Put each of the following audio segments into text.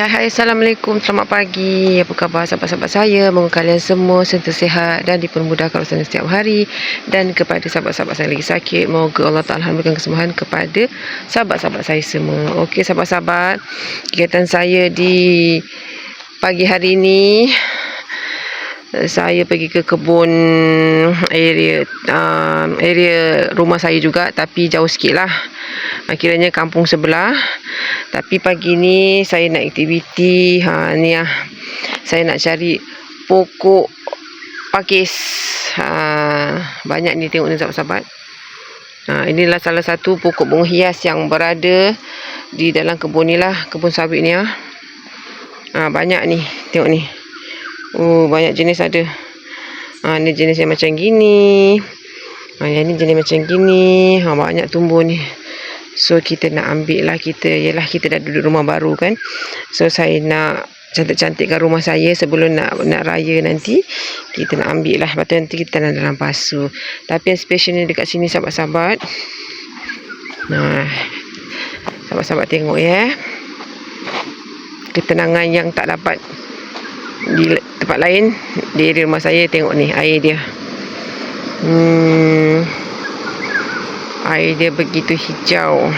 Hai, Assalamualaikum, selamat pagi. Apa khabar sahabat-sahabat saya? Semoga kalian semua sentiasa sihat dan dipermudahkan urusan setiap hari. Dan kepada sahabat-sahabat saya lagi sakit, moga Allah Ta'ala memberikan kesembuhan kepada sahabat-sahabat saya semua. Okey sahabat-sahabat, kegiatan saya di pagi hari ini, saya pergi ke kebun area rumah saya juga, tapi jauh sikit lah, kiranya kampung sebelah. Tapi pagi ni saya nak aktiviti ni lah, saya nak cari pokok pakis. Banyak ni, tengok ni sahabat-sahabat. Inilah salah satu pokok bunga hias yang berada di dalam kebun ni lah, kebun sawit ni lah. Banyak ni, tengok ni. Banyak jenis ada. Ni jenis yang macam gini. Yang ni jenis macam gini. Banyak tumbuh ni. So kita nak ambil lah, kita dah duduk rumah baru kan. So saya nak cantik-cantikkan rumah saya sebelum nak raya nanti. Kita nak ambil lah, lepas tu nanti kita tanam dalam pasu. Tapi yang special ni dekat sini sahabat-sahabat. Sahabat-sahabat tengok ya. Ketenangan yang tak dapat di tempat lain, di area rumah saya. Tengok ni air dia. Air dia begitu hijau.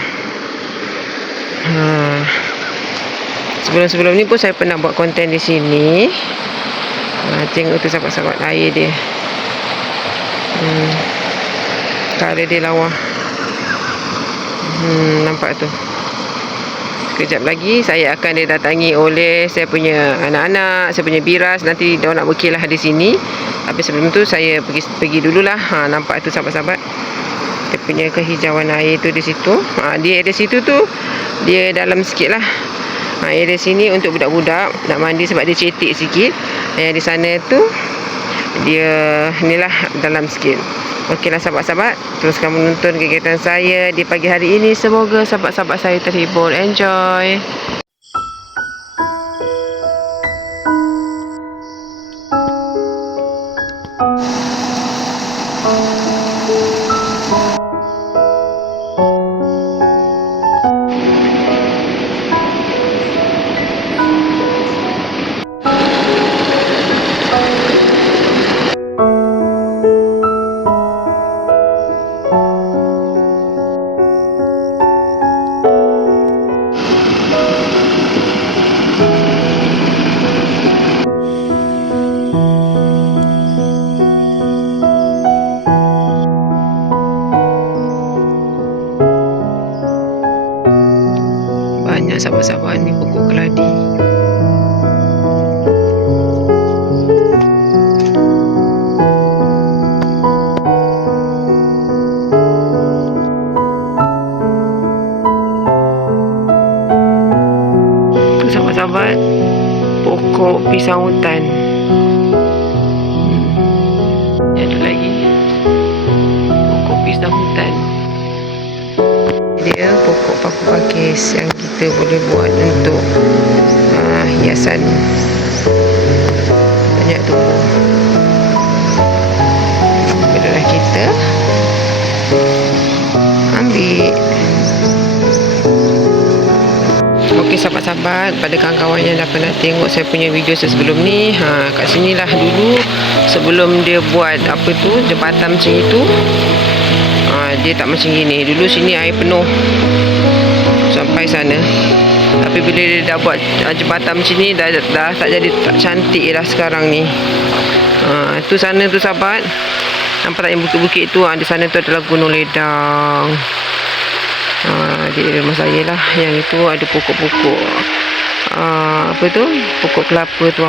Sebelum ni pun saya pernah buat konten di sini. Tengok tu sahabat-sahabat, air dia. Color dia lawa. Nampak tu. Sekejap lagi saya akan didatangi oleh saya punya anak-anak, saya punya biras. Nanti dia nak berkilah di sini. Tapi sebelum tu saya pergi dululah. Nampak tu sahabat-sahabat, dia punya kehijauan air tu di situ. Dia ada situ tu, dia dalam sikit lah. Area sini untuk budak-budak nak mandi sebab dia cetek sikit. Yang di sana tu dia inilah dalam sikit. Okeylah sahabat-sahabat, teruskan menonton kegiatan saya di pagi hari ini. Semoga sahabat-sahabat saya terhibur. Enjoy. Banyak sahabat-sahabat ni pokok keladi. Tu sahabat-sahabat, pokok pisang hutan. Ada lagi pokok pisang hutan. Dia pokok paku pakis yang kita boleh buat untuk hiasan. Banyak tumbuh. Barulah kita ambil. Okey sahabat-sahabat, pada kawan-kawan yang dah pernah tengok saya punya video sebelum ni, kat sinilah dulu sebelum dia buat apa tu, jembatan macam itu. Dia tak macam gini. Dulu sini air penuh sampai sana. Tapi bila dia dah buat jembatan macam ni, dah tak jadi, tak cantik dah sekarang ni. Tu sana tu sahabat, nampak tak yang bukit-bukit tu? Di sana tu adalah Gunung Ledang. Di rumah saya lah. Yang itu ada pokok-pokok apa tu, pokok kelapa tu.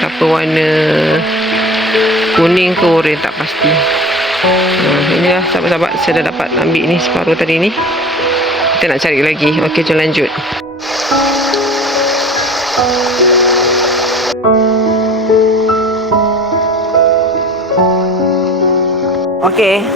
Kelapa warna kuning ke oranye tak pasti. Inilah sahabat-sahabat, saya dah dapat ambil ni separuh tadi ni. Kita nak cari lagi. Okey, jom lanjut. Okey.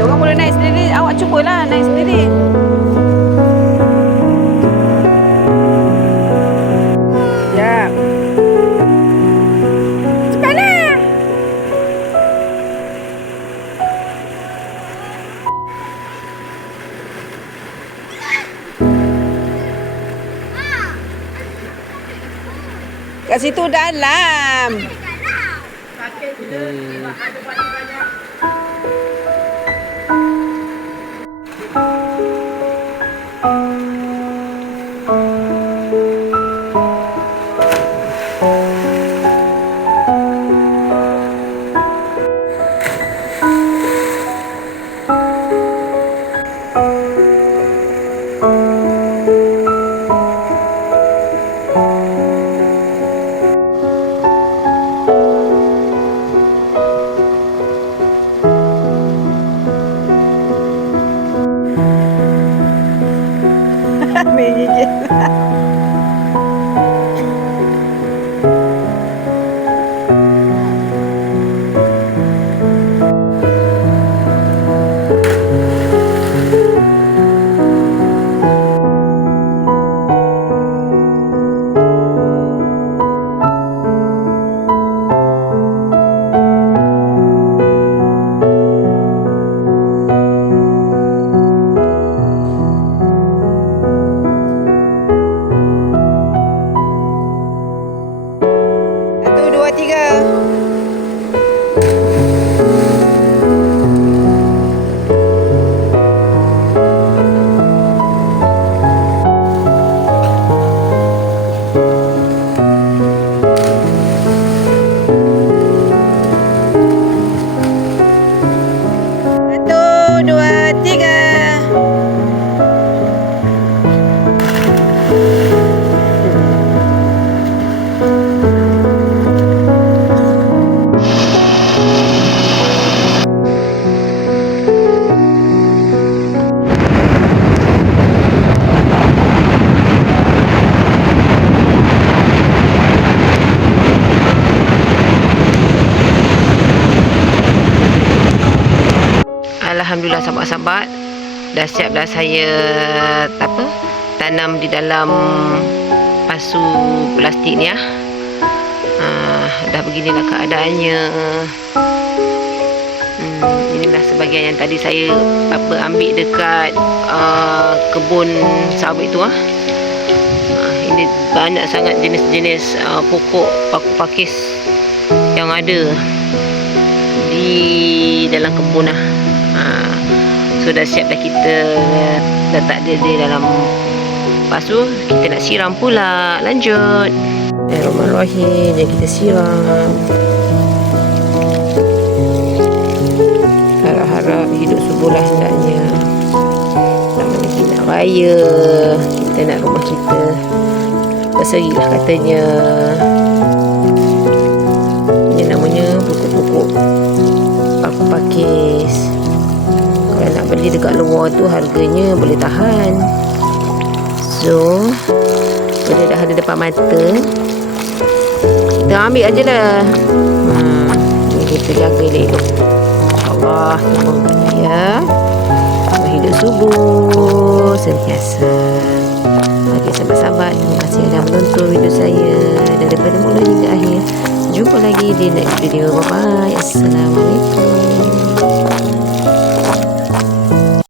Diorang boleh naik sendiri. Awak cubalah naik sendiri. Sekejap. Cepatlah. Kat situ dalam. Ambil gigit. Satu, dua, tiga. Satu, dua, tiga. Alhamdulillah sahabat-sahabat, dah siap dah saya tanam di dalam pasu plastik ni ya. Dah beginilah keadaannya. Inilah sebahagian yang tadi saya ambil dekat kebun sawit tu ini banyak sangat jenis-jenis pokok paku pakis yang ada di dalam kebun So dah siap dah kita letak dia di dalam pasu. Kita nak siram pula. Lanjut. Bismillahirrahmanirrahim. Jadi kita siram. Harap-harap hidup suburlah hendaknya. Sama lagi nak raya, kita nak rumah kita berseri lah katanya. Ini namanya pokok-pokok paku pakis. Kalau nak beli dekat luar tu harganya boleh tahan. So bila dah ada depan mata, kita ambil aje lah. Kita jaga elok. InsyaAllah semoga ya hidup subur sentiasa. Okey sahabat-sahabat, terima kasih dah menonton video saya daripada mula hingga akhir. Jumpa lagi di next video. Bye bye. Assalamualaikum.